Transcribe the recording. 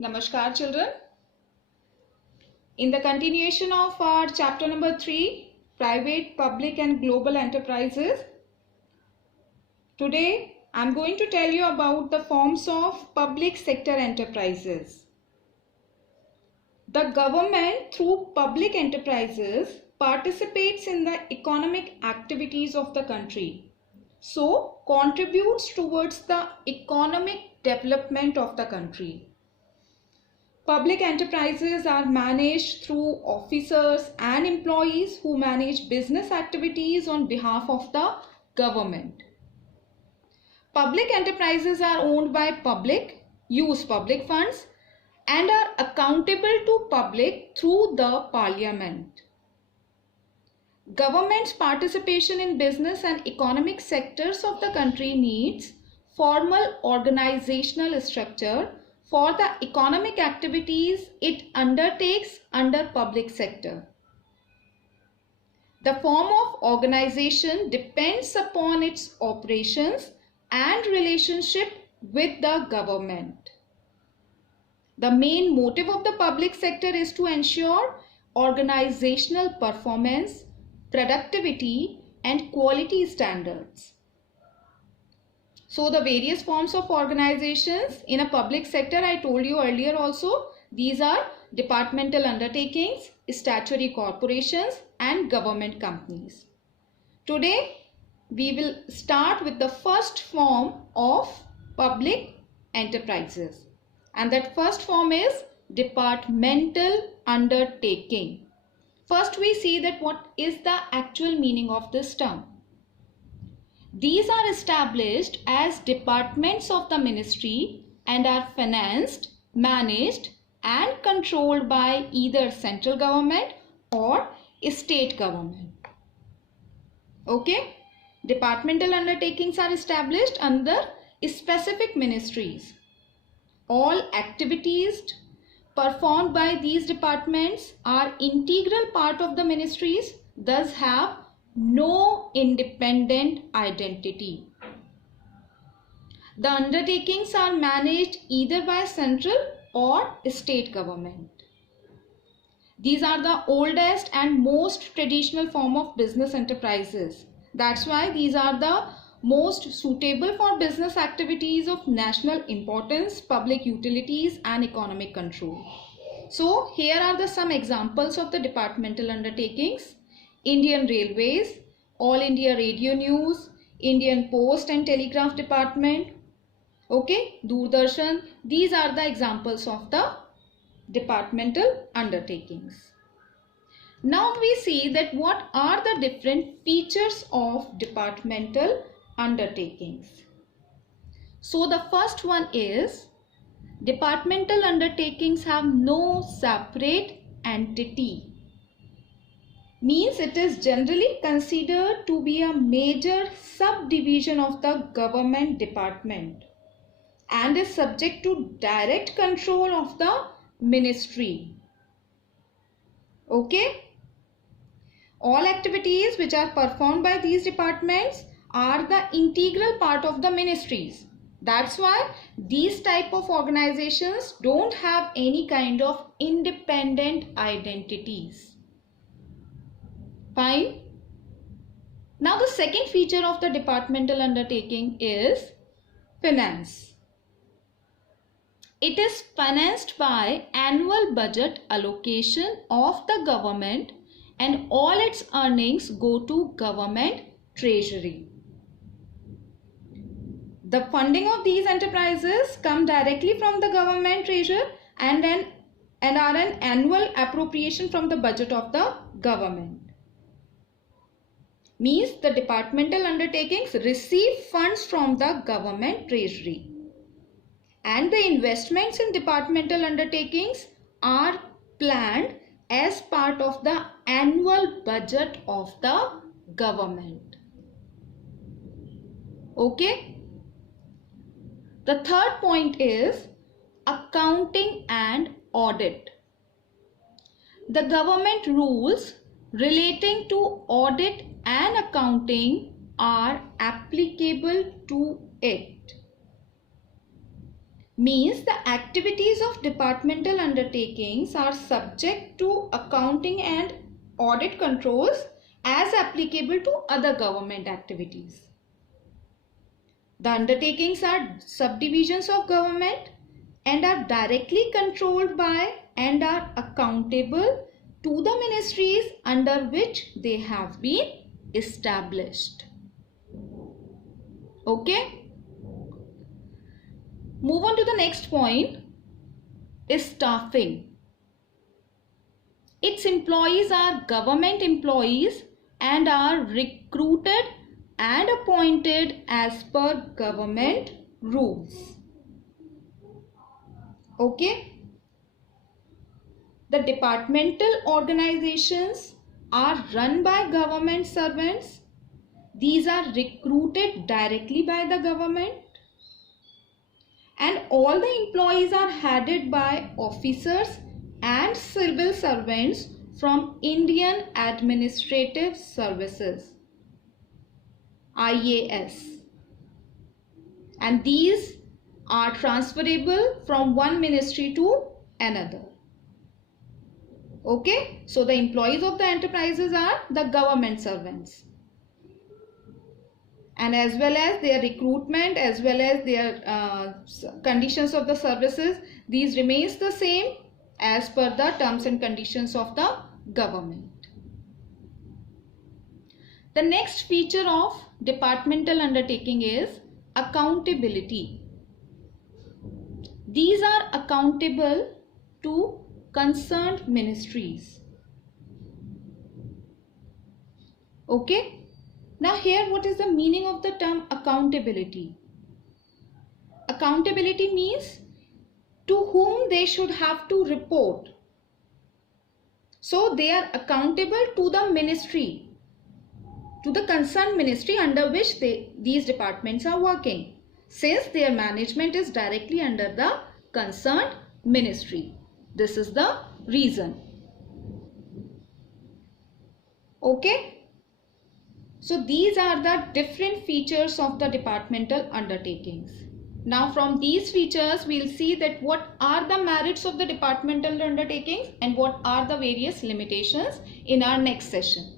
Namaskar children. In the continuation of our chapter number 3, Private, Public and Global Enterprises, today I am going to tell you about the forms of public sector enterprises. The government through public enterprises participates in the economic activities of the country, so contributes towards the economic development of the country. Public enterprises are managed through officers and employees who manage business activities on behalf of the government. Public enterprises are owned by public, use public funds, and are accountable to public through the parliament. Government's participation in business and economic sectors of the country needs formal organizational structure for the economic activities it undertakes under public sector. The form of organization depends upon its operations and relationship with the government. The main motive of the public sector is to ensure organizational performance, productivity and quality standards. So the various forms of organizations in a public sector, I told you earlier also, these are departmental undertakings, statutory corporations and government companies. Today we will start with the first form of public enterprises, and that first form is departmental undertaking. First we see that what is the actual meaning of this term. These are established as departments of the ministry and are financed, managed and controlled by either central government or state government. Okay? Departmental undertakings are established under specific ministries. All activities performed by these departments are integral part of the ministries, thus have no independent identity. The undertakings are managed either by central or state government. These are the oldest and most traditional form of business enterprises. That's why these are the most suitable for business activities of national importance, public utilities and economic control. So here are some examples of the departmental undertakings. Indian Railways, All India Radio News, Indian Post and Telegraph Department, okay, Doordarshan. These are the examples of the departmental undertakings. Now we see that what are the different features of departmental undertakings. So the first one is departmental undertakings have no separate entity. Means it is generally considered to be a major subdivision of the government department and is subject to direct control of the ministry. Okay? All activities which are performed by these departments are the integral part of the ministries. That's why these type of organizations don't have any kind of independent identities. Fine. Now the second feature of the departmental undertaking is finance. It is financed by annual budget allocation of the government and all its earnings go to government treasury. The funding of these enterprises come directly from the government treasury and are an annual appropriation from the budget of the government. Means the departmental undertakings receive funds from the government treasury, and the investments in departmental undertakings are planned as part of the annual budget of the government. Okay? The third point is accounting and audit. The government rules relating to audit and accounting are applicable to it. means the activities of departmental undertakings are subject to accounting and audit controls as applicable to other government activities. The undertakings are subdivisions of government and are directly controlled by and are accountable to the ministries under which they have been established. Okay. Move on to the next point is staffing. Its employees are government employees and are recruited and appointed as per government rules. Okay. The departmental organizations are run by government servants. These are recruited directly by the government. And all the employees are headed by officers and civil servants from Indian Administrative Services, IAS. And these are transferable from one ministry to another. Okay, so the employees of the enterprises are the government servants. And as well as their recruitment, as well as their conditions of the services, these remains the same as per the terms and conditions of the government. The next feature of departmental undertaking is accountability. These are accountable to concerned ministries. Okay. Now here, what is the meaning of the term accountability? Accountability means to whom they should have to report. So they are accountable to the ministry, to the concerned ministry under which these departments are working, since their management is directly under the concerned ministry. This is the reason. Okay. So these are the different features of the departmental undertakings. Now from these features, we will see that what are the merits of the departmental undertakings and what are the various limitations in our next session.